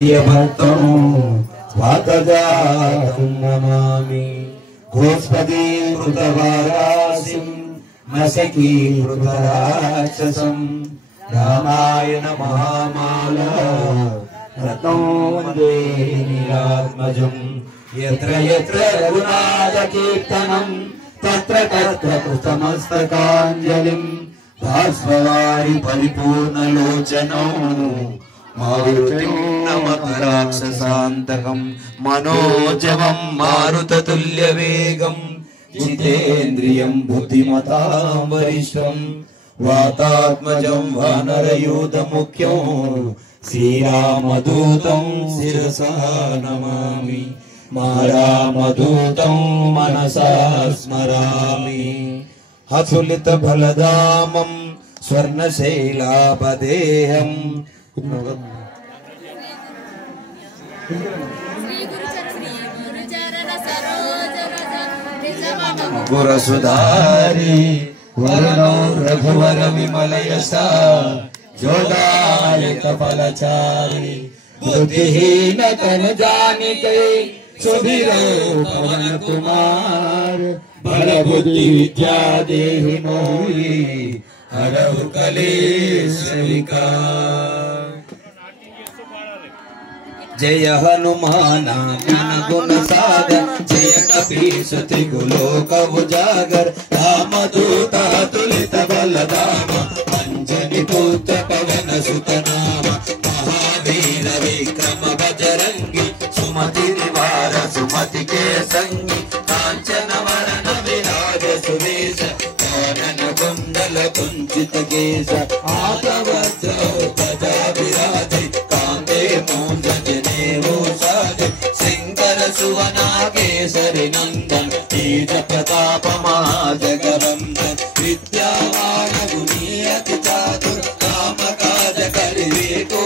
भक्तं स्वातजातं नमामि गोस्पदीकृतवारासिं मशकीकृतराक्षसं रामायण महामाला रत्नं वन्दे नीलात्मजं यत्र यत्र रघुनाथकीर्तनं तत्र तत्र कृतमस्तकाञ्जलिं भास्ववारि परिपूर्णलोचनो मारुतिं नमत राक्षसान्तकं मनोजवं मारुततुल्यवेगं जितेन्द्रियं बुद्धिमतां वरिष्ठं वातात्मजं वानरयूथमुख्यं श्रीरामदूतं शिरसा नमामि रामदूतं मनसा स्मरामि हसुलितफलदामं स्वर्णशैलापदेहं गुरसुधारी वरणो रघुवर विमल यशा जोदायक फलचारी बुद्धिहीन तन जानिके सुधीरो पवन कुमार बल बुद्धि विद्या देहि मोहि हरहु कलेश विकार। जय हनुमान ज्ञान गुण सागर जय कपीस त्रिगुलोक उजागर रामदूत तुलित बलधाम अंजनी पुत्र पवन सुत नाम महावीर विक्रम बजरंगी सुमति निवार सुमति के संगी कांचन वरण विराज सुवेश कानन कुंडल कुंचित केश आत्मवज्र ध्वजा विराजे कांधे मूंज शंकर सुवना केसरी नंदन तेज प्रताप महाजगवंदन विद्यावान गुणीयति चातुर काम काज करिवे को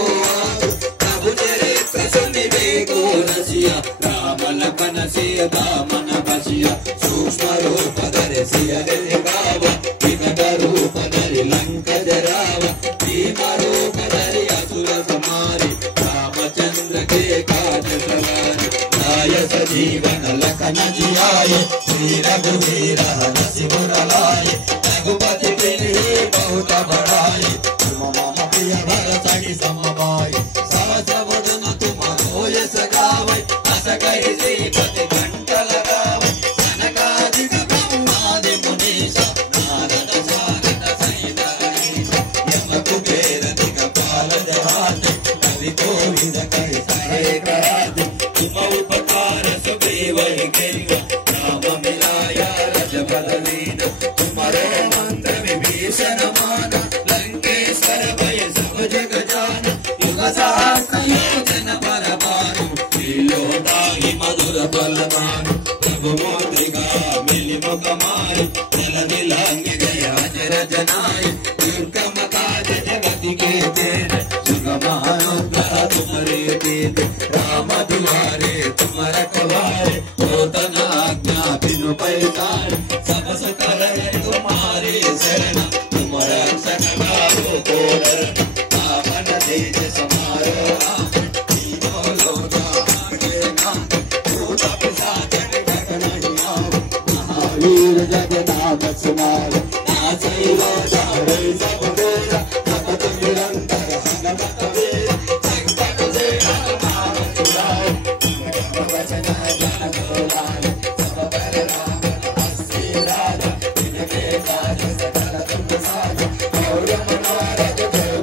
प्रभु चरित्र सुनिवेको रसिया राम लखन सीता मन बसिया सूक्ष्म रूप धरि सिय दिखावा विकट रूप धरि लंक जरावा भीम रूप धरि असुर संहारे रामचंद्र के काज सवारे लाय सजीवन लखन जियाए श्री रघुवीर हरषि उर लाए रघुपति प्रिय बहुत बड़ाई तुम मम प्रिय भरत समभाई सहस वदन तुम होयस गावै अस कहि श्रीपति घंट लगावै सनकादिक ब्रह्मादि मुनीसा नारद सारद सहित अहीसा यम कुबेर दिगपाल जहाते कवि कोविद कहि सहे कराते तुम उपकार सुग्रीव ही कीन्हा राम मिलाया रजपद लीना तुम्हारे मंत्र विभीषण माना लंकेश्वर भय सब जग जाना युग सहस्र योजन पर भानु लीलोताहि मधुर बल भानु प्रभु मोद्रिका मिलि मुख माहि जल दिलांग गया अजर जनाय दुर्गम काज जगति के तेज सुगम अनुग्रह तुम्हारे तेज राम दुआरे तुम रखवारे होतन आज्ञा बिनु पैतारे सब सकल तुम्हारे शरण तुम रक्षक काहू को डरना आपन तेज समारो राम तीनों लोक आगे नाम भूत पिशाच निकट नहीं आवे महावीर जगन्नाथ सुनावे नासै रोजा रे सब बेरा भगत निरंतर हनुमत वीर संकट से हनुमान छुड़ाए वचन जन बोलाए सब पर राम हंसी राजा इनके काज सकल तुम साजा और मनोरथ जो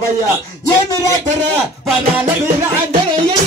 Rabbaya, Yemira, Banana,